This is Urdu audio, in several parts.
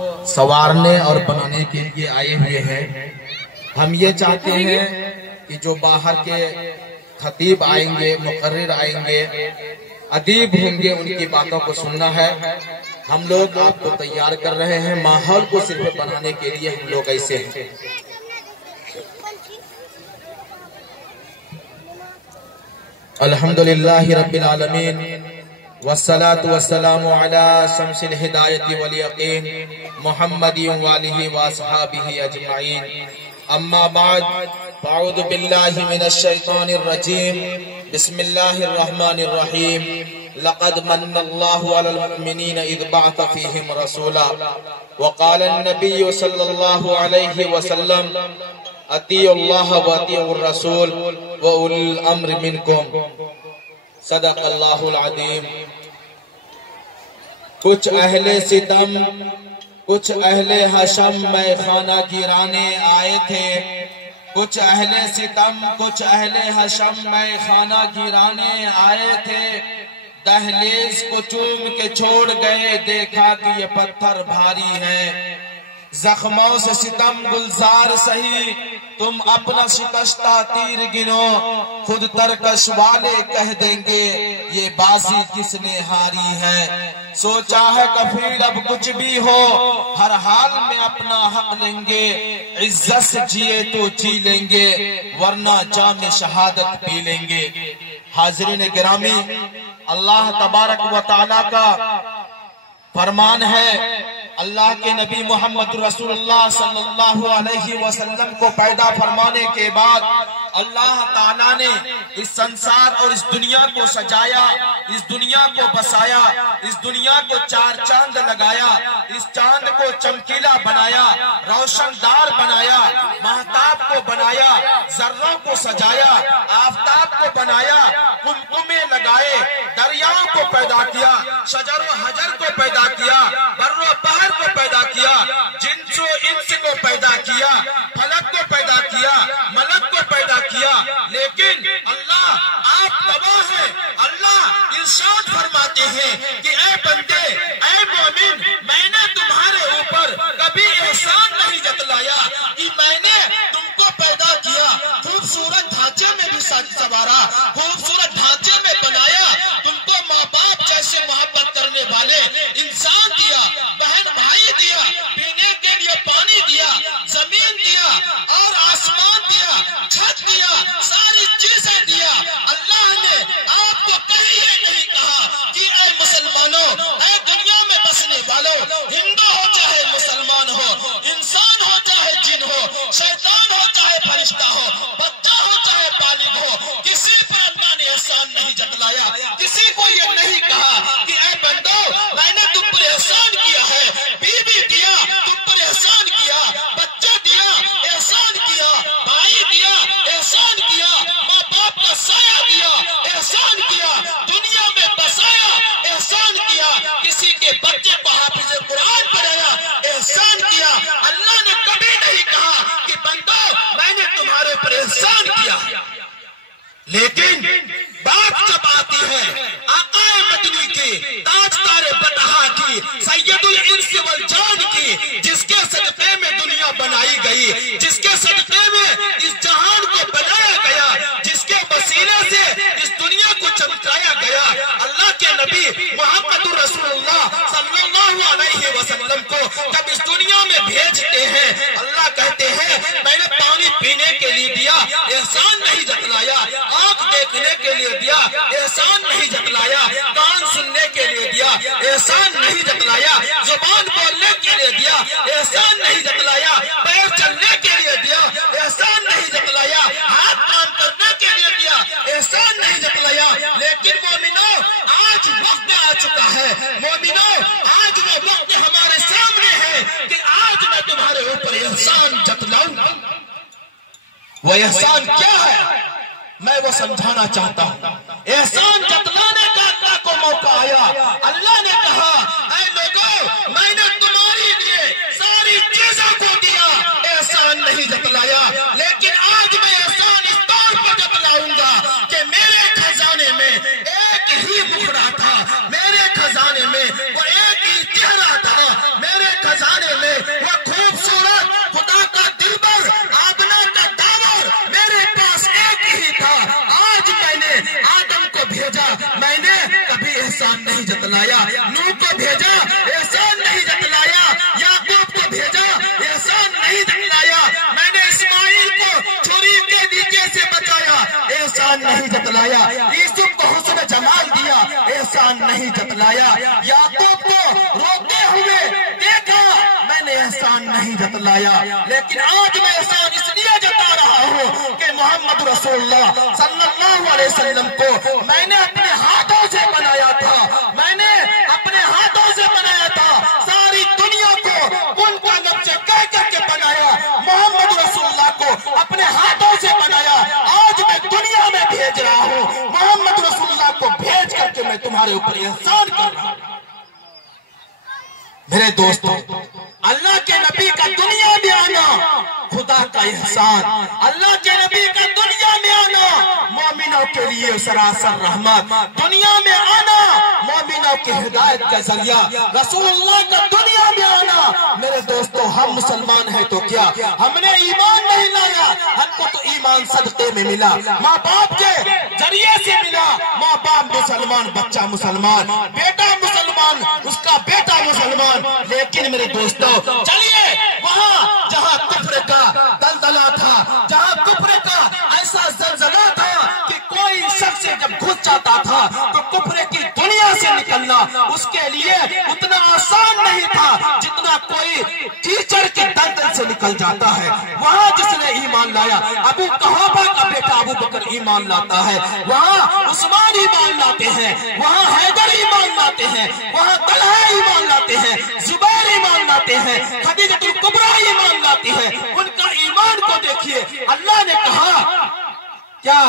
سنوارنے اور بنانے کے لیے آئے ہوئے ہیں۔ ہم یہ چاہتے ہیں کہ جو باہر کے خطیب آئیں گے، مقرر آئیں گے، ادیب ہوں گے، ان کی باتوں کو سننا ہے۔ ہم لوگ آپ کو تیار کر رہے ہیں، ماحول کو صرف بنانے کے لیے ہم لوگ ایسے ہیں۔ الحمدللہ رب العالمین والصلاة والسلام علی شمس الہدایت والیقین محمد وآلہ واصحابہ اجمعین، اما بعد فاعوذ باللہ من الشیطان الرجیم، بسم اللہ الرحمن الرحیم۔ لقد من اللہ علی المؤمنین اذ بعث فیہم رسولا وقال النبی صلی اللہ علیہ وسلم اطیعوا اللہ واطیعوا الرسول وأولی الامر منکم، صدق اللہ العظیم۔ کچھ اہل ستم، کچھ اہل حشم میں خانہ گرانے آئے تھے۔ کچھ اہل ستم، کچھ اہل حشم میں خانہ گرانے آئے تھے۔ دہلیز کو چوم کے چھوڑ گئے، دیکھا کہ یہ پتھر بھاری ہے۔ زخموں سے ستم گلزار سہی، تم اپنا شکستہ تیر گنو، خود ترکش والے کہہ دیں گے یہ بازی کس نے ہاری ہے۔ سوچا ہے کفیل اب کچھ بھی ہو، ہر حال میں اپنا حق لیں گے، عزت سے جیے تو جی لیں گے، ورنہ جام شہادت پی لیں گے۔ حاضرین گرامی، اللہ تبارک و تعالیٰ کا فرمان ہے، اللہ کے نبی محمد رسول اللہ صلی اللہ علیہ وسلم کو پیدا فرمانے کے بعد اللہ تعالیٰ نے اس سنسار اور اس دنیا کو سجایا، اس دنیا کو بسایا، اس دنیا کو چار چاند لگایا، اس چاند کو چمکیلا بنایا، روشن دار بنایا، مہتاب کو بنایا، ذروں کو سجایا، آفتاب کو بنایا، قمقمے لگائے، دریاؤں کو پیدا کیا، شجر و حجر کو پیدا کیا، بر و بحر کو پیدا کیا، جنس و انس کو پیدا کیا، فلک کو پیدا کیا، ملک کو پیدا کیا۔ لیکن اللہ آپ گواہ ہیں، اللہ ارشاد فرماتے ہیں کہ اے بندے، اے مومن، میں نے تمہارے اوپر کبھی احسان نہیں جتلایا کہ میں نے تم کو پیدا کیا، خوبصورت ڈھانچے میں بھی سنوارا، خوبصورت ڈھانچے میں بنایا، تم کو ماں باپ جیسے محبت کرنے والے انسان دیا، بہن بھائی دیا، پینے کے لیے پانی دیا، زمین دیا اور آسمان دیا، چھت دیا، ساری چیزیں دیا۔ اللہ نے آپ کو کہیں یہ نہیں کہا کہ اے مسلمانوں، اے دنیا میں بسنے والوں، ہندو ہو چاہے مسلمان ہو، انسان ہو چاہے جن ہو، شیطان ہو چاہے فرشتہ ہو، بچہ ہو چاہے بالغ ہو، کسی پر اللہ نے احسان نہیں جتلایا۔ کسی کو یہ نہیں کہا کہ اے بندو، میں نے تم پر احسان کیا ہے، بیوی دیا، تم پر احسان کیا، بچہ دیا، احسان کیا، بھائی دیا، احسان کیا، ماں باپ کا سایہ دیا، احسان کیا، دنیا میں بسایا، احسان کیا، کسی کے بچے کو حافظ قرآن بنایا، احسان کیا۔ اللہ نے کبھی نہیں کہا کہ بندو میں نے تمہارے پر احسان کیا۔ لیکن بات جب آتی ہے آقا مدنی کی، تاج تارے بطحا کی، سید الانس والجان کی، جس کے صدقے میں دنیا بنائی گئی، جس کے صدقے میں اس جہان کو بنایا گیا، جس کے وسیلے سے اس دنیا کو چمکایا گیا، اللہ کے نبی محمد رسول اللہ صلی اللہ علیہ وسلم کو جب اس دنیا میں بھیجتے ہیں، اللہ کہتے ہیں میں نے پانی پینے کے لیے دیا، احسان نہیں جتلایا، آنکھ دیکھنے کے لیے دیا، احسان نہیں جتلایا، کان سننے کے لیے دیا، احسان نہیں جتلایا، زبان بولنے کے لیے دیا، احسان نہیں جتلایا، پیر چلنے کے لیے دیا، احسان نہیں جتلایا، ہاتھ کام کرنے کے لیے دیا، احسان نہیں جتلایا۔ لیکن مومنوں، آج وقت آ چکا ہے، مومنوں، آج وہ وقت ہمارے سامنے ہے کہ آج میں تمہارے اوپر احسان جتلاؤں۔ وہ احسان کیا ہے میں وہ سمجھانا چاہتا ہوں۔ احسان جتلانے کا اللہ کو موقع آیا، اللہ نے کہا اے لوگوں، میں نے تمہاری لیے ساری چیزوں کو دیا، احسان نہیں جتلایا۔ لیکن آج میں احسان اس طور پر جتلاؤں گا کہ میرے خزانے میں ایک ہی بخرا تھا، میرے خزانے میں وہ ایک ہی چہرہ تھا، میرے خزانے بنایا، یوسف کو حسن جمال دیا، احسان نہیں جتلایا، یعقوب کو روتے ہوئے دیکھا، میں نے احسان نہیں جتلایا، لیکن آج میں احسان اس لیے جتا رہا ہوں کہ محمد رسول اللہ صلی اللہ علیہ وسلم کو میں نے اپنے ہاتھوں سے بنایا تھا، میں نے اپنے ہاتھوں سے بنایا تھا، ساری دنیا کو ان کا لفظ کہہ کر کے بنایا، محمد رسول اللہ کو اپنے ہاتھوں سے بنایا، آج میں دنیا میں بھیج رہا ہوں، محمد رسول اللہ کو بھیج کر کے میں تمہارے اوپر احسان کر رہا ہوں۔ میرے دوستوں، اللہ کے نبی کا دنیا میں آنا خدا کا احسان، اللہ کے نبی کا دنیا میں آنا مومنوں کے لیے سراسر رحمت، دنیا میں آنا مومنوں کی ہدایت کا ذریعہ، رسول اللہ کا دنیا میں آنا۔ میرے دوستوں، ہم مسلمان ہیں تو کیا ہم نے ایمان نہیں لایا؟ ہم کو تو ایمان صدقے میں ملا، ماں باپ کے ذریعے سے ملا، ماں باپ مسلمان، بچہ مسلمان، بیٹا مسلمان، اس کا بیٹا مسلمان۔ لیکن میرے دوستوں، چلیے وہاں جہاں کفر کا دلدلہ تھا، جہاں کفر کا ایسا زلزلہ تھا کہ کوئی شخص جب گھس جاتا تھا تو کفر کی دنیا سے نکلنا اس کے لیے اتنا آسان نہیں تھا جتنا کوئی ٹیچر کے دلدل سے نکل جاتا ہے۔ وہاں جس نے ایمان لایا، ابو قحافہ کا بیٹا ابو بکر ایمان لاتا ہے، وہاں عثمان ایمان لاتے ہیں، وہاں حیدر ایمان لاتے ہیں، وہاں طلحہ ایمان لاتے ہیں، زبیر ایمان لاتے ہیں، خدیجہ الکبریٰ ایمان لاتی ہے۔ ان کا ایمان کو دیکھیے، اللہ نے کہا کیا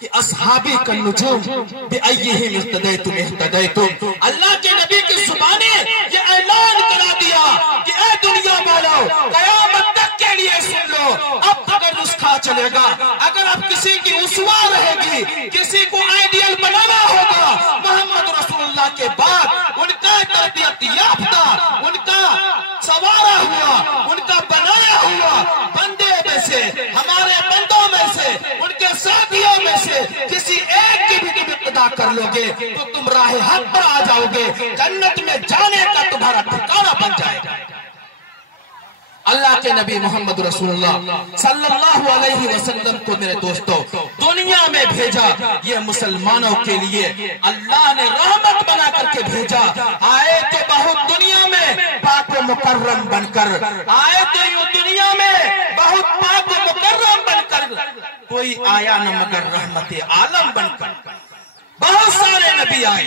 کہ اصحابی کالنجوم بأیہم اہتدیتم اہتدیتم۔ اللہ کے نبی کی زبانیں یہ اعلان کرا دیا کہ اے دنیا والو، قیامت تک کے لیے سن لو، اب اگر نسخہ چلے گا، اگر اب کسی کی اسوہ رہے گی، کسی کو آئیڈیل بنانا ہوگا، محمد رسول اللہ کے بعد ان کا تربیت یافتہ، ان کا سوارا ہوا، ان کا بنایا ہوا بندے میں سے، ہمارے بندوں میں سے، ان کے ساتھیوں میں سے کسی ایک کی بھی تم اقتدا کر لو گے تو تم راہ حق پر آ جاؤ گے، جنت میں جانے کا تمہارا ٹھکانہ بن جائے گا۔ اللہ کے نبی محمد رسول اللہ صلی اللہ علیہ وسلم کو میرے دوستو دنیا میں بھیجا، یہ مسلمانوں کے لیے اللہ نے رحمت بنا کر کے بھیجا۔ آئے تو بہت دنیا میں پاک و مکرم بن کر، آئے تو یوں دنیا میں بہت پاک و مکرم بن کر، کوئی آیا نہ مگر رحمت عالم بن کر۔ بہت سارے نبی آئے،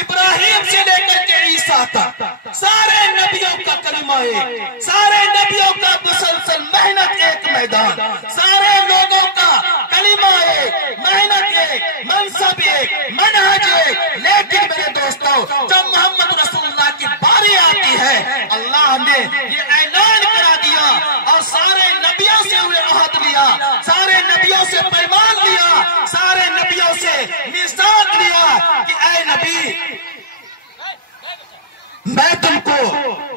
ابراہیم سے لے کر کے عیسیٰ تک، سارے نبیوں کا کلمہ ایک، سارے نبیوں کا مسلسل محنت ایک میدان، سارے لوگوں کا کلمہ ایک، محنت ایک، منصب ایک، منہج ایک۔ لیکن میرے دوستوں، جب محمد رسول اللہ کی باری آتی ہے، اللہ نے یہ اعلان کرا دیا اور سارے نبیوں سے ہوئے عہد لیا، سارے نبیوں سے پیمان لیا، سارے نبیوں سے میثاق لیا کہ اے نبی، میں تم کو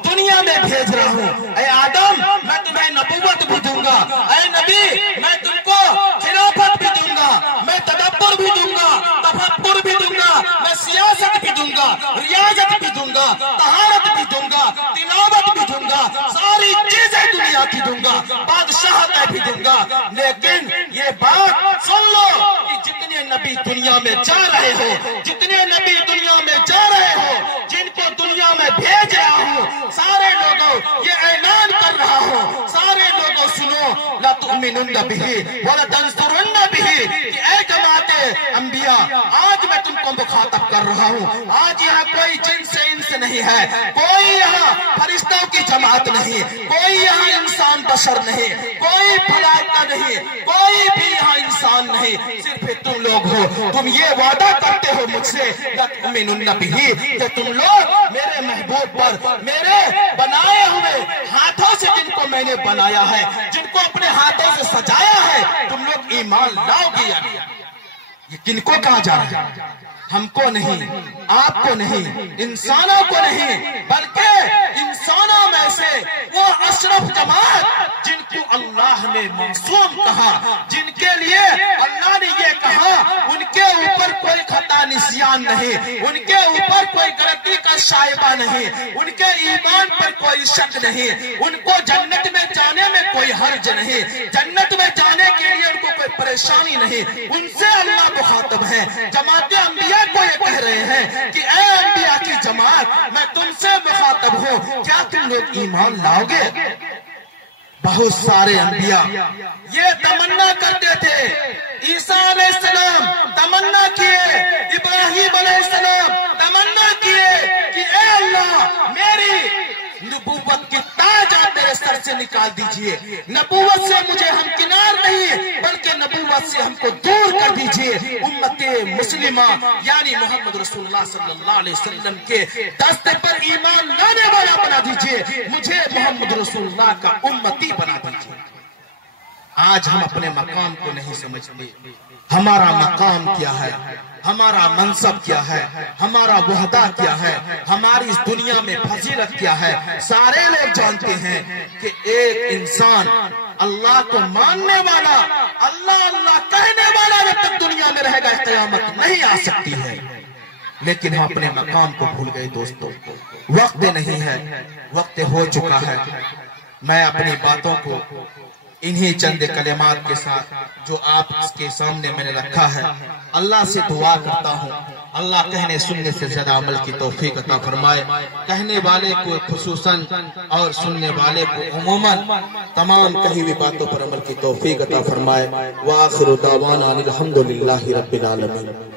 دنیا میں بھیج رہا ہوں، اے آدم میں تمہیں نبوت بھی دوں گا، اے نبی میں تم کو خلافت بھی دوں گا، میں تدبر بھی دوں گا، تفکر بھی دوں گا، میں سیاست بھی دوں گا، ریاضت بھی دوں گا، طہارت بھی دوں گا، تلاوت بھی دوں گا، ساری چیزیں دنیا کی دوں گا، بادشاہت بھی دوں گا۔ لیکن یہ بات سن لو کہ جتنے نبی دنیا میں جا رہے ہو، جتنے نبی دنیا میں جا رہے ہو، جن کو دنیا میں بھیج رہا ہوں، سارے لوگوں یہ اعلان کر رہا ہوں، سارے لوگوں سنو، لَتُؤْمِنُنَّ بِهِ وَلَتَنْصُرُنَّ بِهِ، کہ اے جماعت انبیاء، آج میں تم کو مخاطب کر رہا ہوں، آج یہاں کوئی جن سے انس نہیں ہے، کوئی یہاں فرشتوں کی جماعت نہیں، کوئی یہاں انسان بشر نہیں، کوئی بھلائکہ نہیں، کوئی بھی یہاں انسان نہیں، صرف تم لوگ ہو۔ تم یہ وعدہ کرتے ہو مجھ سے لَتُؤْمِنُنَّ بِهِ کہ تم لوگ میرے محبوب پر، میرے بنائے ہوئے ہاتھوں سے جن کو میں نے بنایا ہے، جن کو اپنے ہاتھوں سے سجایا ہے، تم لوگ ایمان لاؤ گے یا نہیں؟ یہ کن کو کہا جا رہا ہے؟ ہم کو نہیں، آپ کو نہیں، انسانوں کو نہیں، بلکہ انسانوں میں سے وہ اشرف جماعت جن کو اللہ نے معصوم کہا، جن کے لیے اللہ نے یہ کہا ان کے اوپر کوئی خطا نسیان نہیں، ان کے اوپر کوئی غلطی کا شائبہ نہیں، ان کے ایمان پر کوئی شک نہیں، ان کو جنت میں جانے میں کوئی حرج نہیں، جنت میں جانے کے لیے ان کو کوئی پریشانی نہیں، ان سے اللہ مخاطب ہے۔ جماعت انبیاء کو یہ کہہ رہے ہیں کہ اے انبیاء کی جماعت، میں تم سے مخاطب ہوں، کیا تم لوگ ایمان لاؤ گے؟ بہت سارے انبیاء یہ تمنا کرتے تھے، عیسیٰ علیہ السلام تمنا کیے، ابراہیم علیہ السلام تمنا کیے کہ اے اللہ میری نبوت کی تاج آپ میرے سر سے نکال دیجئے، نبوت سے مجھے ہمکنار نہیں بلکہ نبوت سے ہم کو دور کر دیجئے، امت مسلمہ یعنی محمد رسول اللہ صلی اللہ علیہ وسلم کے دستے پر ایمان لانے والا بنا دیجئے، مجھے محمد رسول اللہ کا امتی بنا دیجئے۔ آج ہم اپنے مقام کو نہیں سمجھتے، ہمارا مقام کیا ہے، ہمارا منصب کیا ہے، ہمارا وحدہ کیا ہے، ہماری اس دنیا میں فضیلت کیا ہے۔ سارے لوگ جانتے ہیں کہ ایک انسان اللہ کو ماننے والا، اللہ اللہ کہنے والا جب تک دنیا میں رہے گا قیامت نہیں آ سکتی ہے، لیکن ہم اپنے مقام کو بھول گئے دوستو۔ وقت نہیں ہے، وقت ہو چکا ہے۔ میں اپنی باتوں کو انہی چند کلمات کے ساتھ جو آپ کے سامنے میں نے رکھا ہے، اللہ سے دعا کرتا ہوں اللہ کہنے سننے سے زیادہ عمل کی توفیق عطا فرمائے، کہنے والے کو خصوصاً اور سننے والے کو عموماً تمام کہی ہوئی باتوں پر عمل کی توفیق عطا فرمائے۔ وآخر دعوانا الحمدللہ رب العالمین۔